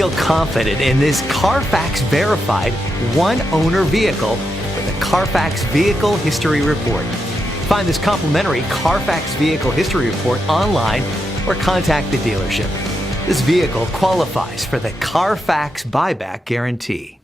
Feel confident in this Carfax verified one-owner vehicle with a Carfax Vehicle History Report. Find this complimentary Carfax Vehicle History Report online or contact the dealership. This vehicle qualifies for the Carfax Buyback Guarantee.